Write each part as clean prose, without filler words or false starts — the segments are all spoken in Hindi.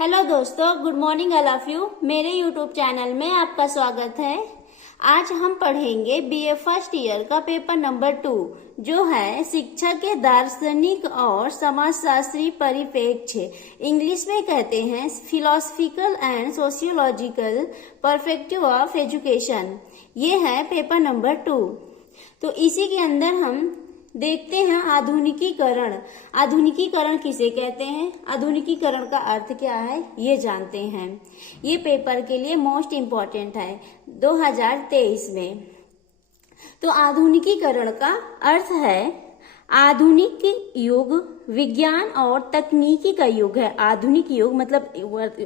हेलो दोस्तों, good morning all of you. मेरे यूट्यूब चैनल में आपका स्वागत है। आज हम पढ़ेंगे बीए फर्स्ट ईयर का पेपर नंबर 2 जो है शिक्षा के दार्शनिक और समाजशास्त्री परिप्रेक्ष्य, इंग्लिश में कहते हैं philosophical and sociological perspective of education. ये है पेपर नंबर 2। तो इसी के अंदर हम देखते हैं आधुनिकीकरण। आधुनिकीकरण किसे कहते हैं, आधुनिकीकरण का अर्थ क्या है, ये जानते हैं। ये पेपर के लिए मोस्ट इम्पोर्टेंट है 2023 में। तो आधुनिकीकरण का अर्थ है आधुनिक युग विज्ञान और तकनीकी का युग है। आधुनिक युग मतलब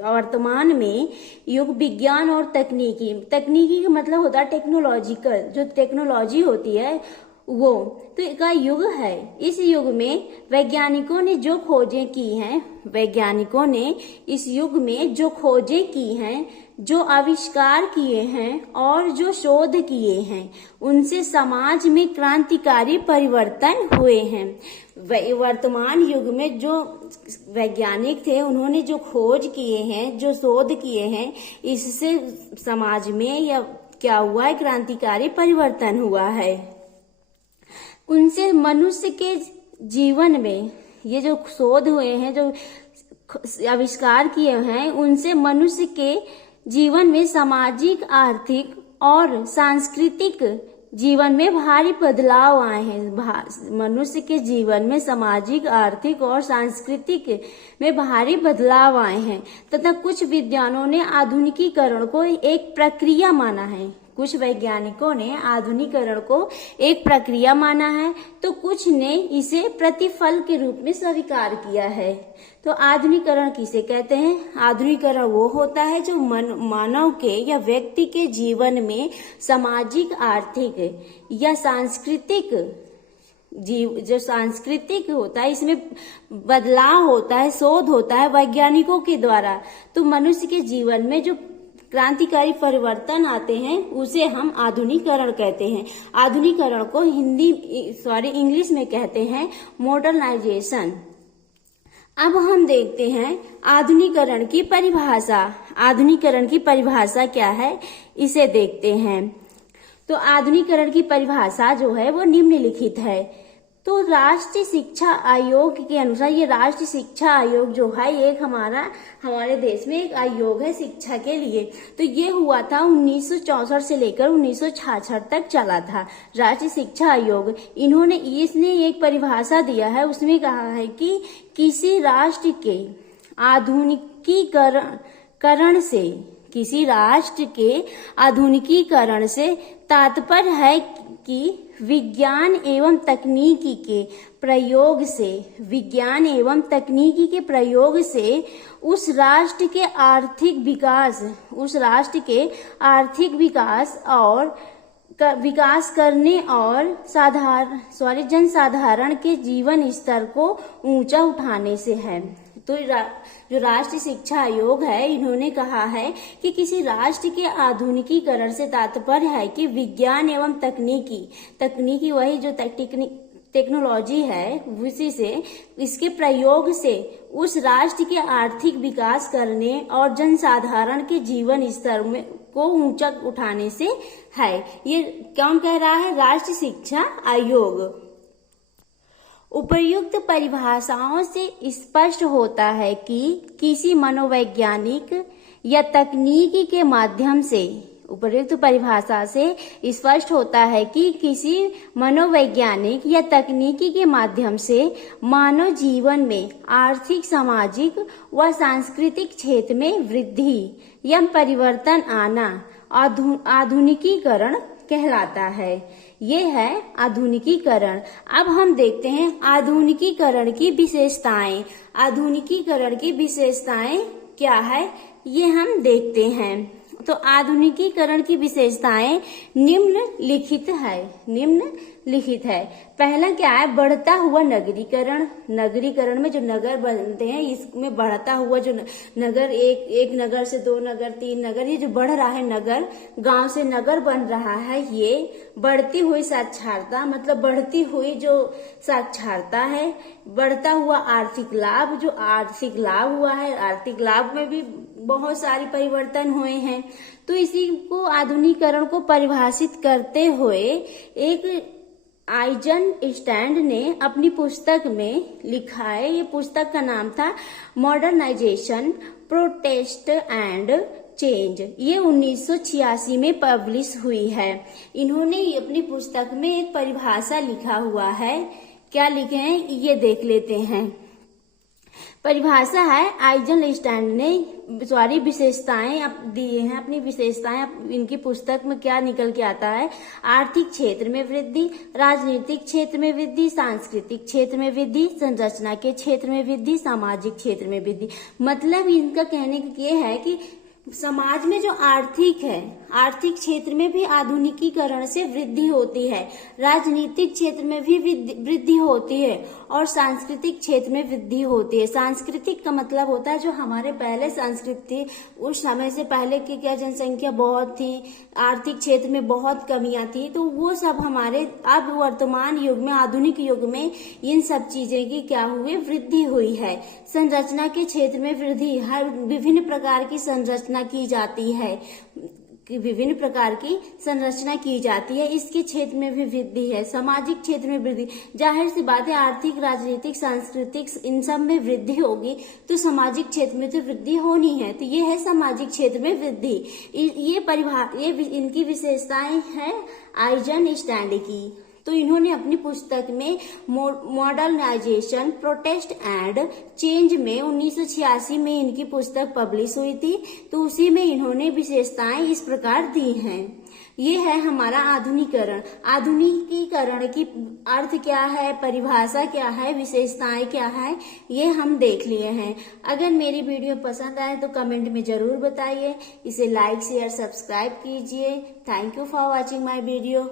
वर्तमान में युग विज्ञान और तकनीकी। तकनीकी का मतलब होता है टेक्नोलॉजिकल, जो टेक्नोलॉजी होती है वो तो का युग है। इस युग में वैज्ञानिकों ने जो खोजें की हैं, वैज्ञानिकों ने इस युग में जो खोजें की हैं, जो आविष्कार किए हैं और जो शोध किए हैं, उनसे समाज में क्रांतिकारी परिवर्तन हुए हैं। वर्तमान युग में जो वैज्ञानिक थे उन्होंने जो खोज किए हैं, जो शोध किए हैं, इससे समाज में या क्या हुआ है, क्रांतिकारी परिवर्तन हुआ है। उनसे मनुष्य के जीवन में ये जो शोध हुए हैं, जो आविष्कार किए हैं, उनसे मनुष्य के जीवन में सामाजिक, आर्थिक और सांस्कृतिक जीवन में भारी बदलाव आए हैं। मनुष्य के जीवन में सामाजिक, आर्थिक और सांस्कृतिक में भारी बदलाव आए हैं तथा कुछ विद्वानों ने आधुनिकीकरण को एक प्रक्रिया माना है। कुछ वैज्ञानिकों ने आधुनिकीकरण को एक प्रक्रिया माना है तो कुछ ने इसे प्रतिफल के रूप में स्वीकार किया है। तो आधुनिकीकरण किसे कहते हैं? आधुनिकीकरण वो होता है जो मानव के या व्यक्ति के जीवन में सामाजिक, आर्थिक या सांस्कृतिक जो सांस्कृतिक होता है, इसमें बदलाव होता है, शोध होता है वैज्ञानिकों के द्वारा। तो मनुष्य के जीवन में जो क्रांतिकारी परिवर्तन आते हैं उसे हम आधुनिकीकरण कहते हैं। आधुनिकीकरण को इंग्लिश में कहते हैं मॉडर्नाइजेशन। अब हम देखते हैं आधुनिकीकरण की परिभाषा। आधुनिकीकरण की परिभाषा क्या है, इसे देखते हैं। तो आधुनिकीकरण की परिभाषा जो है वो निम्नलिखित है। तो राष्ट्रीय शिक्षा आयोग के अनुसार, ये राष्ट्रीय शिक्षा आयोग जो है एक हमारे देश में एक आयोग है शिक्षा के लिए। तो ये हुआ था 1964 से लेकर 1966 तक चला था राष्ट्रीय शिक्षा आयोग। इसने एक परिभाषा दिया है, उसमें कहा है कि किसी राष्ट्र के आधुनिकीकरण से तात्पर्य है कि विज्ञान एवं तकनीकी के प्रयोग से उस राष्ट्र के आर्थिक विकास और विकास करने और जनसाधारण के जीवन स्तर को ऊंचा उठाने से है। तो जो राष्ट्रीय शिक्षा आयोग है, इन्होंने कहा है कि किसी राष्ट्र के आधुनिकीकरण से तात्पर्य है कि विज्ञान एवं तकनीकी वही जो टेक्नोलॉजी है, उसी से इसके प्रयोग से उस राष्ट्र के आर्थिक विकास करने और जनसाधारण के जीवन स्तर को ऊंचा उठाने से है। ये कौन कह रहा है? राष्ट्रीय शिक्षा आयोग। उपर्युक्त परिभाषाओं से स्पष्ट होता है कि किसी मनोवैज्ञानिक या तकनीकी के माध्यम से, उपर्युक्त परिभाषा से स्पष्ट होता है कि किसी मनोवैज्ञानिक या तकनीकी के माध्यम से मानव जीवन में आर्थिक, सामाजिक व सांस्कृतिक क्षेत्र में वृद्धि या परिवर्तन आना आधुनिकीकरण कहलाता है। ये है आधुनिकीकरण। अब हम देखते हैं आधुनिकीकरण की विशेषताएं। आधुनिकीकरण की विशेषताएं क्या है ये हम देखते हैं। तो आधुनिकीकरण की विशेषताएं निम्नलिखित है। पहला क्या है, बढ़ता हुआ नगरीकरण। नगरीकरण में जो नगर बनते हैं, इसमें बढ़ता हुआ जो नगर, एक नगर से 2 नगर, 3 नगर, ये जो बढ़ रहा है नगर, गांव से नगर बन रहा है, ये बढ़ती हुई साक्षरता, मतलब बढ़ती हुई जो साक्षरता है। बढ़ता हुआ आर्थिक लाभ, जो आर्थिक लाभ हुआ है, आर्थिक लाभ में भी बहुत सारे परिवर्तन हुए हैं। तो इसी को आधुनिकीकरण को परिभाषित करते हुए एक आइजनस्टाइन ने अपनी पुस्तक में लिखा है। ये पुस्तक का नाम था मॉडर्नाइजेशन, प्रोटेस्ट एंड चेंज। ये 1986 में पब्लिश हुई है। इन्होंने अपनी पुस्तक में एक परिभाषा लिखा हुआ है। क्या लिखे हैं ये देख लेते हैं। परिभाषा है, आइजनस्टाइन ने विशेषताएं दिए हैं, अपनी विशेषताएं इनकी पुस्तक में क्या निकल के आता है। आर्थिक क्षेत्र में वृद्धि, राजनीतिक क्षेत्र में वृद्धि, सांस्कृतिक क्षेत्र में वृद्धि, संरचना के क्षेत्र में वृद्धि, सामाजिक क्षेत्र में वृद्धि। मतलब इनका कहने का ये है कि समाज में जो आर्थिक है, आर्थिक क्षेत्र में भी आधुनिकीकरण से वृद्धि होती है, राजनीतिक क्षेत्र में भी वृद्धि होती है और सांस्कृतिक क्षेत्र में वृद्धि होती है। सांस्कृतिक का मतलब होता है जो हमारे पहले संस्कृति, उस समय से पहले की क्या जनसंख्या बहुत थी, आर्थिक क्षेत्र में बहुत कमियां थी, तो वो सब हमारे अब वर्तमान युग में, आधुनिक युग में इन सब चीजें की क्या हुई, वृद्धि हुई है। संरचना के क्षेत्र में वृद्धि, हर विभिन्न प्रकार की संरचना की जाती है, विभिन्न प्रकार की संरचना की जाती है, इसके क्षेत्र में भी वृद्धि है। सामाजिक क्षेत्र में वृद्धि, जाहिर सी बात है, आर्थिक, राजनीतिक, सांस्कृतिक इन सब में वृद्धि होगी तो सामाजिक क्षेत्र में तो वृद्धि होनी है। तो ये है सामाजिक क्षेत्र में वृद्धि। ये इनकी विशेषताएं है आइजनस्टाइन की। तो इन्होंने अपनी पुस्तक में मॉडर्नाइजेशन, प्रोटेस्ट एंड चेंज में 1986 में इनकी पुस्तक पब्लिश हुई थी। तो उसी में इन्होंने विशेषताएं इस प्रकार दी हैं। ये है हमारा आधुनिकीकरण। आधुनिकीकरण की अर्थ क्या है, परिभाषा क्या है, विशेषताएं क्या है, ये हम देख लिए हैं। अगर मेरी वीडियो पसंद आए तो कमेंट में जरूर बताइए। इसे लाइक, शेयर, सब्सक्राइब कीजिए। Thank you for watching my video.